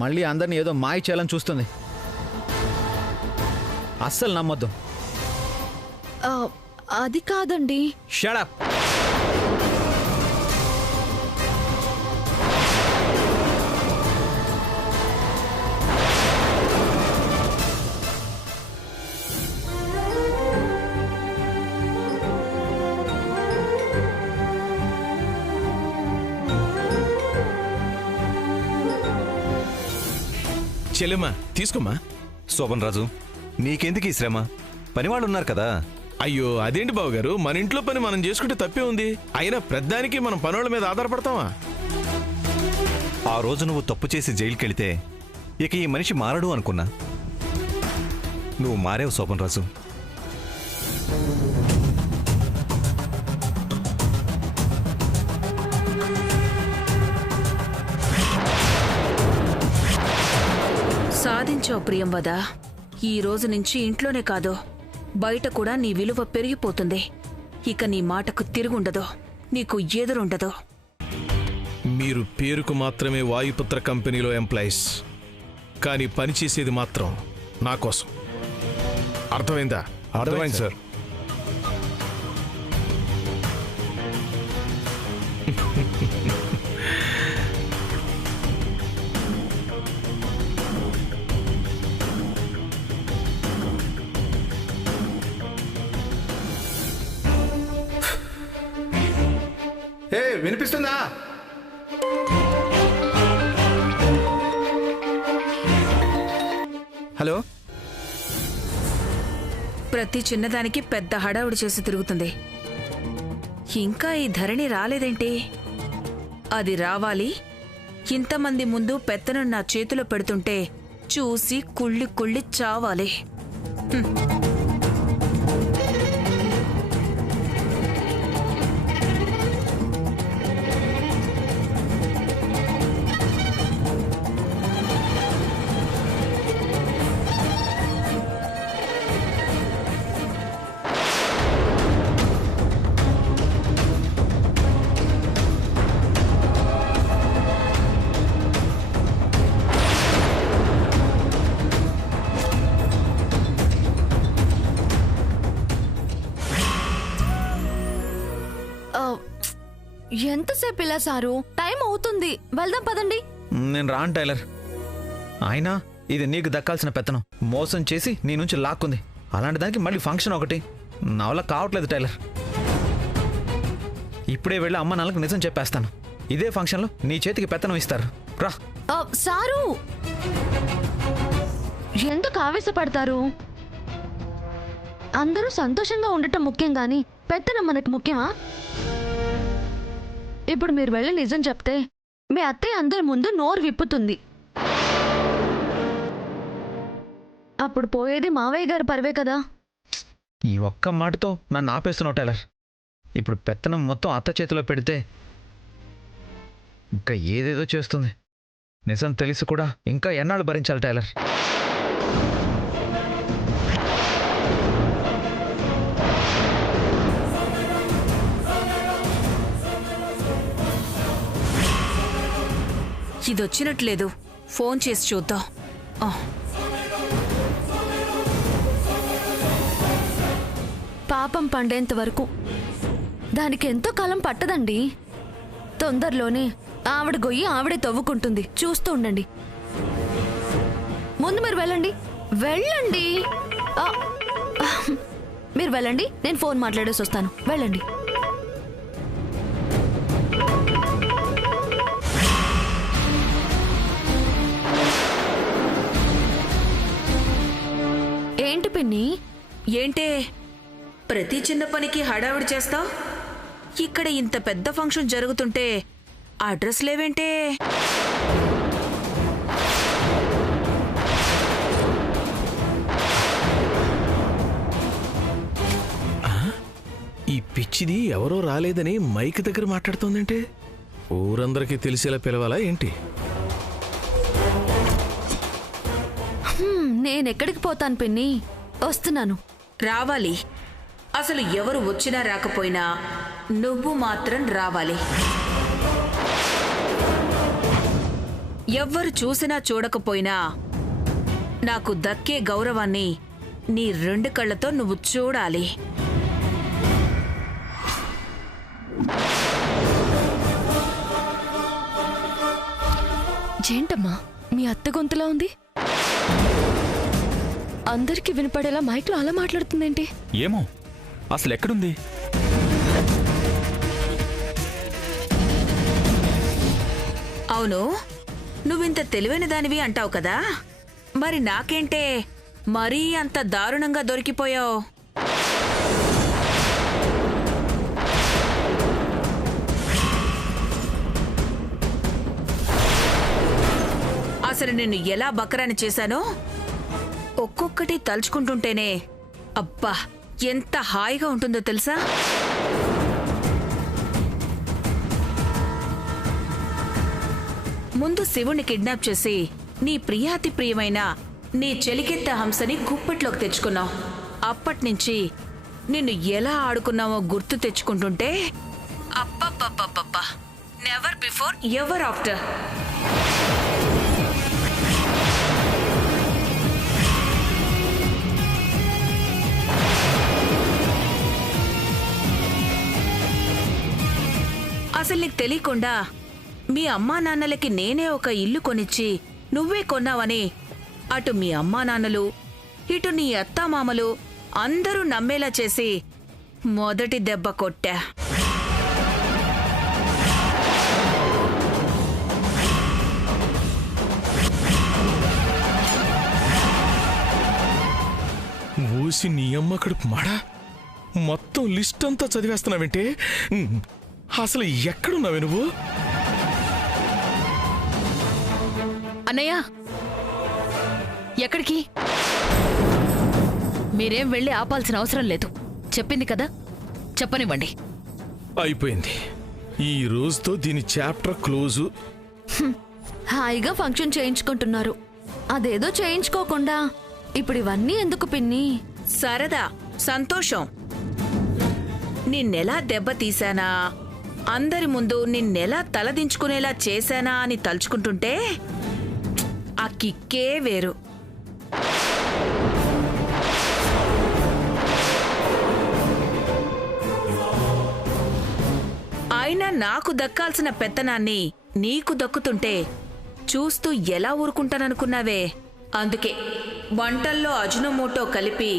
మళ్ళీ అందరినీ ఏదో మాయ చేయాలని చూస్తుంది. అస్సలు నమ్మొద్దు. అది కాదండి. Shut up. చెల్లెమ్మా తీసుకోమ్మా. శోభన్ రాజు, నీకెందుకు ఈ శ్రమ? పనివాళ్ళు ఉన్నారు కదా. అయ్యో అదేంటి బావగారు, మన ఇంట్లో పని మనం చేసుకుంటే తప్పే ఉంది. అయినా ప్రతిదానికి మనం పనుల మీద ఆధారపడతావా? ఆ రోజు నువ్వు తప్పు చేసి జైలుకెళితే ఇక ఈ మనిషి మారడు అనుకున్నా. నువ్వు మారేవు శోభన్ రాజు. సాధించావు ప్రియంవద. ఈ రోజు నుంచి ఇంట్లోనే కాదు బయట కూడా నీ విలువ పెరిగిపోతుంది. ఇక నీ మాటకు తిరుగుండదు, నీకు ఎదురుండదు. మీరు పేరుకు మాత్రమే వాయుపుత్ర కంపెనీలో ఎంప్లాయీస్, కానీ పనిచేసేది మాత్రం నా కోసం. అర్థమైందా? అర్థమైంది సార్. వినిపిస్తుందా? హలో. ప్రతి చిన్నదానికి పెద్ద హడావుడి చేసి తిరుగుతుంది. ఇంకా ఈ ధరణి రాలేదేంటి? అది రావాలి. ఇంతమంది ముందు పెత్తనం నా చేతిలో పెడుతుంటే చూసి కుళ్ళి కుళ్ళి చావాలి. ఎంతసేపు ఇలా సారు? టైం అవుతుంది, వెళ్దాం పదండి. నేను రాను టైలర్. అయినా ఇది నీకు దక్కాల్సిన పెత్తనం మోసం చేసి నీ నుంచి లాక్కుంది. అలాంటి దానికి మళ్ళీ ఫంక్షన్ ఒకటి నా వల్ల కావట్లేదు టైలర్. ఇప్పుడే వెళ్ళి అమ్మ నాన్నకు నిజం చెప్పేస్తాను. ఇదే ఫంక్షన్లో నీ చేతికి పెత్తనం ఇస్తారు. రా. సారు, ఎందుకు ఆవేశపడతారు? అందరూ సంతోషంగా ఉండటం ముఖ్యం గాని పెత్తనం మనకు ముఖ్యమా? ఇప్పుడు మీరు వెళ్ళి నిజం చెప్తే మీ అత్తయ్య అందరి ముందు నోరు విప్పుతుంది. అప్పుడు పోయేది మావయ్య గారి పరువే కదా. ఈ ఒక్క మాటతో నన్ను ఆపేస్తున్నావు టైలర్. ఇప్పుడు పెత్తనం మొత్తం అత్త చేతిలో పెడితే ఇంకా ఏదేదో చేస్తుంది. నిజం తెలిసి కూడా ఇంకా ఎన్నాళ్ళు భరించాలి టైలర్? ఇదొచ్చినట్లేదు, ఫోన్ చేసి చూద్దాం. పాపం పండేంత వరకు దానికి ఎంతో కాలం పట్టదండి. తొందరలోనే ఆవిడ గొయ్యి ఆవిడే తవ్వుకుంటుంది. చూస్తూ ఉండండి. ముందు మీరు వెళ్ళండి, వెళ్ళండి. మీరు వెళ్ళండి, నేను ఫోన్ మాట్లాడేసి వస్తాను. వెళ్ళండి. ఏంటి పిన్ని? ఏంటే ప్రతి చిన్న పనికి హడావిడి చేస్తావు? ఇక్కడ ఇంత పెద్ద ఫంక్షన్ జరుగుతుంటే అడ్రస్ లేవేంటే? ఈ పిచ్చిది ఎవరో రాలేదని మైక్ దగ్గర మాట్లాడుతోందంటే ఊరందరికీ తెలిసేలా పిలవాలా ఏంటి? నేనెక్కడికి పోతాను పిన్ని, వస్తున్నాను. రావాలి. అసలు ఎవరు వచ్చినా రాకపోయినా నువ్వు మాత్రం రావాలి. ఎవ్వరు చూసినా చూడకపోయినా నాకు దక్కే గౌరవాన్ని నీ 2 కళ్ళతో నువ్వు చూడాలి. ఏంటమ్మా మీ అత్త గొంతులా ఉంది? అందరికీ వినపడేలా మైక్లో అలా మాట్లాడుతుందేంటి? ఏమో అసలు ఎక్కడుంది? అవును, నువ్వింత తెలివైన దానివి అంటావు కదా, మరి నాకేంటే మరీ అంత దారుణంగా దొరికిపోయావు? అసలు నిన్ను ఎలా బకరాని చేశానో ఒక్కొక్కటి తలుచుకుంటుంటేనే అబ్బా ఎంత హాయిగా ఉంటుందో తెలుసా? ముందు శివుణ్ణి కిడ్నాప్ చేసి నీ ప్రియాతి ప్రియమైన నీ చెలికెత్త హంసని గుప్పట్లోకి తెచ్చుకున్నావు. అప్పట్నుంచి నిన్ను ఎలా ఆడుకున్నావో గుర్తు తెచ్చుకుంటుంటే అబ్బబ్బబ్బబ్బబ్బా, నెవర్ బిఫోర్ ఎవర్ ఆఫ్టర్. అసలు నీకు తెలియకుండా మీ అమ్మా నాన్నలకి నేనే ఒక ఇల్లు కొనిచ్చి నువ్వే కొన్నావని అటు మీ అమ్మా నాన్నలు ఇటు నీ అత్తామామలు అందరూ నమ్మేలా చేసి మొదటి దెబ్బ కొట్టా. ఊసి నీ అమ్మ కడుపు మాడా, మొత్తం లిస్ట్ అంతా చదివేస్తున్నావంటే అసలు ఎక్కడున్నావే నువ్వు? అన్నయ్య, ఎక్కడికి? మీరేం వెళ్ళి ఆపాల్సిన అవసరం లేదు. చెప్పింది కదా, చెప్పనివ్వండి. అయిపోయింది, ఈ రోజుతో దీని చాప్టర్ క్లోజు. హాయిగా ఫంక్షన్ చేయించుకుంటున్నారు, అదేదో చేయించుకోకుండా ఇప్పుడు ఇవన్నీ ఎందుకు పిన్ని? సరదా, సంతోషం. నిన్నెలా దెబ్బతీశానా, అందరి ముందు నిన్నెలా తలదించుకునేలా చేశానా అని తలుచుకుంటుంటే ఆ కిక్కే వేరు. అయినా నాకు దక్కాల్సిన పెత్తనాన్ని నీకు దక్కుతుంటే చూస్తూ ఎలా ఊరుకుంటాననుకున్నావే? అందుకే వంటల్లో అజినోమోటో కలిపి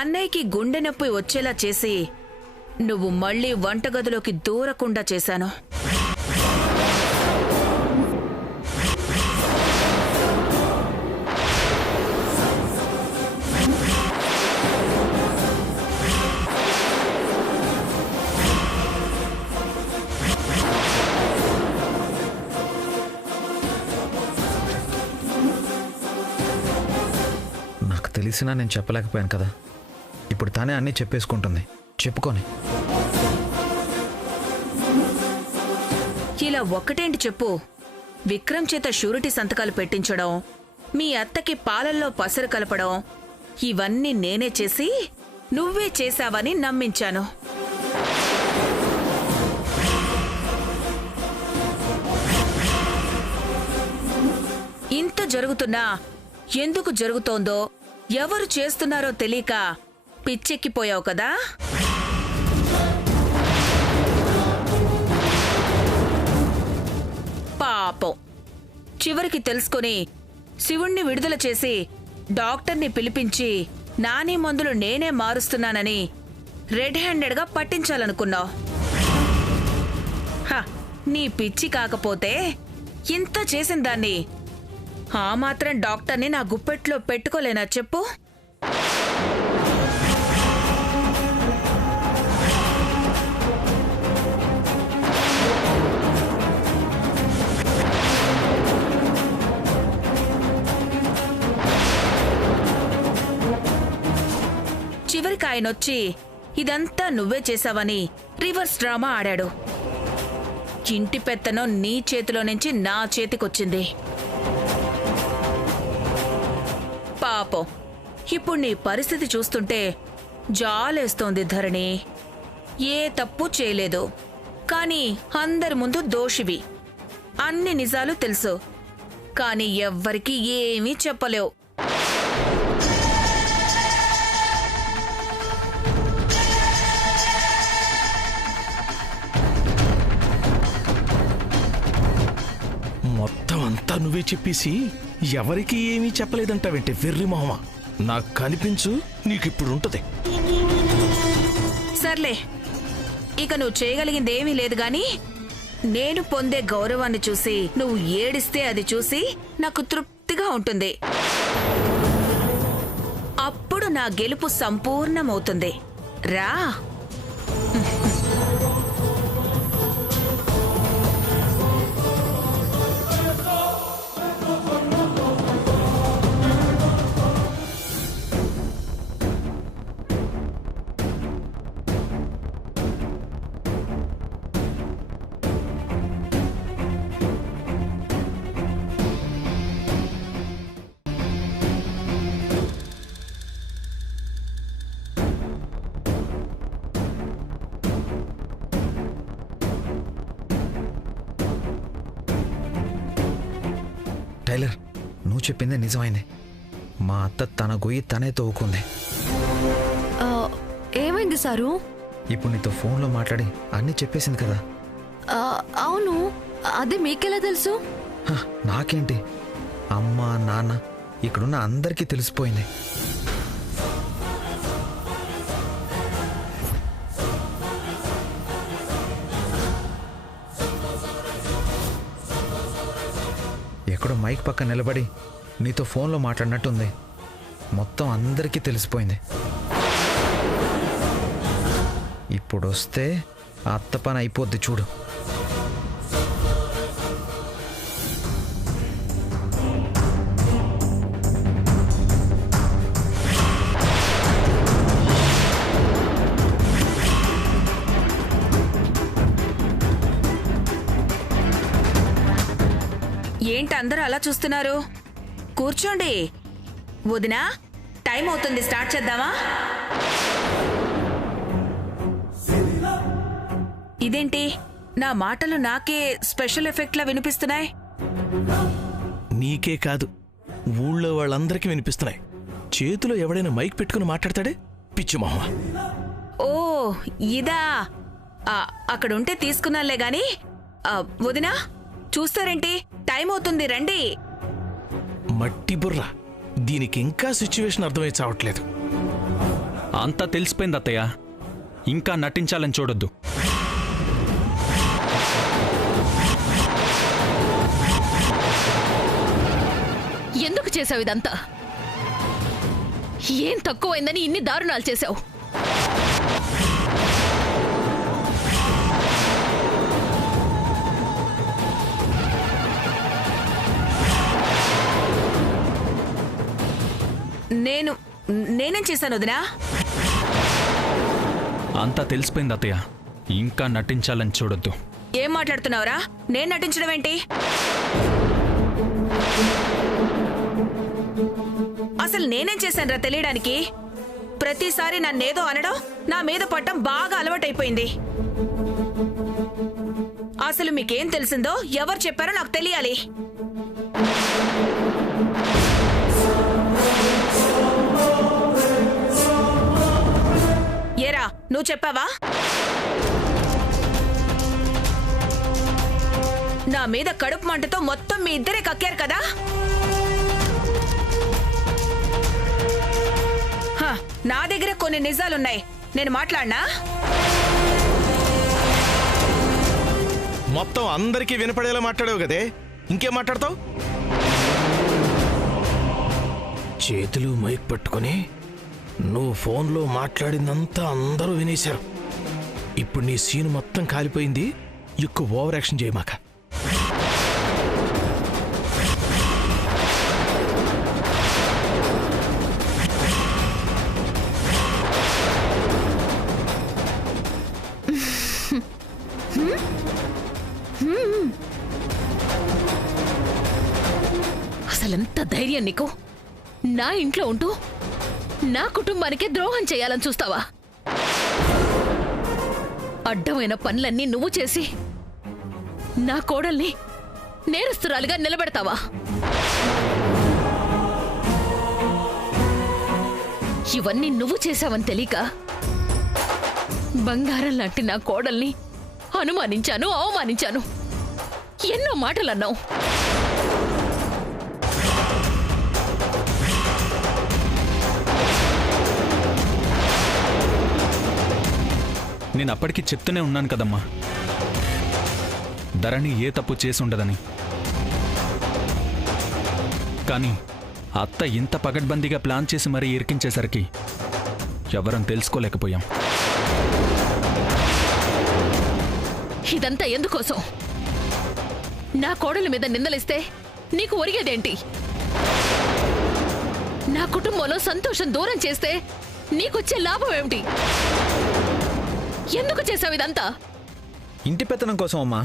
అన్నయ్యకి గుండె నొప్పి వచ్చేలా చేసి నువ్వు మళ్ళీ వంటగదిలోకి దూరకుండా చేశాను. నాకు తెలిసినా నేను చెప్పలేకపోయాను కదా, ఇప్పుడు తానే అన్నీ చెప్పేసుకుంటుంది. చెప్పుకొని ఇలా ఒక్కటేంటి చెప్పు, విక్రమ్ చేత షూరిటీ సంతకాలు పెట్టించడం, మీ అత్తకి పాలల్లో పసరు కలపడం, ఇవన్నీ నేనే చేసి నువ్వే చేశావని నమ్మించాను. ఇంత జరుగుతున్నా ఎందుకు జరుగుతోందో, ఎవరు చేస్తున్నారో తెలియక పిచ్చెక్కిపోయావు కదా? పాపం, చివరికి తెలుసుకొని శివుణ్ణి విడుదల చేసి డాక్టర్ని పిలిపించి నాని మందులు నేనే మారుస్తున్నానని రెడ్ హ్యాండెడ్గా పట్టించాలనుకున్నావు. నీ పిచ్చి కాకపోతే ఇంత చేసిన దాన్ని ఆ మాత్రం డాక్టర్ని నా గుప్పెట్లో పెట్టుకోలేనా చెప్పు? చివరికి ఆయనొచ్చి ఇదంతా నువ్వే చేశావని రివర్స్ డ్రామా ఆడాడు. ఇంటి పెత్తనం నీ చేతిలో నుంచి నా చేతికొచ్చింది. పాపం, ఇప్పుడు నీ పరిస్థితి చూస్తుంటే జాలేస్తోంది ధరణి. ఏ తప్పు చేయలేదు, కానీ అందరి ముందు దోషివి. అన్ని నిజాలు తెలుసు, కానీ ఎవ్వరికీ ఏమీ చెప్పలేవు. మొత్తం అంతా నువ్వే చెప్పేసి ఎవరికి ఏమీ చెప్పలేదంటావేంటే వెర్రి మొహమా. నాకు కనిపించు, నీకిప్పుడు ఉంటది. సర్లే, ఇక నువ్వు చేయగలిగిందేమీ లేదు గాని నేను పొందే గౌరవాన్ని చూసి నువ్వు ఏడిస్తే అది చూసి నాకు తృప్తిగా ఉంటుంది. అప్పుడు నా గెలుపు సంపూర్ణమవుతుంది. రా. టైలర్, నువ్వు చెప్పిందే నిజమైంది. మా అత్త తన గొయ్యి తనే తవ్వుకుంది. ఆ, ఏమైంది సారు? ఇప్పుడు నీతో ఫోన్లో మాట్లాడి అన్నీ చెప్పేసింది కదా. అవును, అది మీకెలా తెలుసు? హ, నాకేంటి, అమ్మ నాన్న ఇక్కడున్న అందరికీ తెలిసిపోయింది. ఎక్కడో మైక్ పక్క నిలబడి నీతో ఫోన్లో మాట్లాడినట్టుంది. మొత్తం అందరికీ తెలిసిపోయింది. ఇప్పుడు వస్తే ఆ అత్త పని అయిపోద్ది చూడు. ఏంటి అందరూ అలా చూస్తున్నారు? కూర్చోండి. వదినా, టైం అవుతుంది, స్టార్ట్ చేద్దామా? ఇదేంటి నా మాటలు నాకే స్పెషల్ ఎఫెక్ట్లా వినిపిస్తున్నాయి? నీకే కాదు, ఊళ్ళో వాళ్ళందరికీ వినిపిస్తున్నాయి. చేతిలో ఎవడైనా మైక్ పెట్టుకుని మాట్లాడతాడే పిచ్చి మొహమా. ఓ ఇదా, అక్కడుంటే తీసుకున్నాలే గాని. వదినా, చూస్తారేంటి? టైం అవుతుంది, రండి. మట్టి బుర్ర, దీనికి ఇంకా సిచ్యువేషన్ అర్థమై చావట్లేదు. అంతా తెలిసిపోయింది అత్తయ్య, ఇంకా నటించాలని చూడొద్దు. ఎందుకు చేసావు ఇదంతా? ఏం తక్కువైందని ఇన్ని దారుణాలు చేశావు? నేనేం చేశాను వదినా? అంతా తెలిసిపోయింది అత్తయ్య, ఇంకా నటించాలని చూడొద్దు. ఏం మాట్లాడుతున్నావురా? నేను నటించడం ఏంటి? అసలు నేనేం చేశానురా తెలియడానికి? ప్రతిసారి నన్నేదో అనడం, నా మీద పట్టం బాగా అలవాటైపోయింది. అసలు మీకేం తెలిసిందో, ఎవరు చెప్పారో నాకు తెలియాలి. ఏరా, నువ్వు చెప్పావా? నా మీద కడుపు మంటతో మొత్తం మీ ఇద్దరే కక్కారు కదా? నా దగ్గర కొన్ని నిజాలున్నాయి, నేను మాట్లాడినా? మొత్తం అందరికీ వినపడేలా మాట్లాడావు కదే, ఇంకేం మాట్లాడతావు? చేతులు మైక్ పట్టుకొని నువ్వు ఫోన్లో మాట్లాడిందంతా అందరూ వినేశారు. ఇప్పుడు నీ సీన్ మొత్తం కాలిపోయింది. ఎక్కువ ఓవర్ యాక్షన్ చేయమాక. అసలెంత ధైర్యం నీకు? నా ఇంట్లో ఉంటూ నా కుటుంబానికే ద్రోహం చేయాలని చూస్తావా? అడ్డమైన పనులన్నీ నువ్వు చేసి నా కోడల్ని నేరస్తురాలిగా నిలబెడతావా? ఇవన్నీ నువ్వు చేశావని తెలియక బంగారం లాంటి నా కోడల్ని అనుమానించాను, అవమానించాను. ఎన్నో మాటలన్నావు. నేను అప్పటికి చెప్తూనే ఉన్నాను కదమ్మా, ధరణి ఏ తప్పు చేసి ఉండదని. కానీ అత్త ఇంత పగడ్బందీగా ప్లాన్ చేసి మరీ ఇరికించేసరికి ఎవరం తెలుసుకోలేకపోయాం. ఇదంతా ఎందుకోసం? నా కోడల మీద నిందలిస్తే నీకు ఒరిగేదేంటి? నా కుటుంబంలో సంతోషం దూరం చేస్తే నీకొచ్చే లాభం ఏమిటి? ఎందుకు చేసావు ఇదంతా? ఇంటి పెత్తనం కోసం అమ్మా.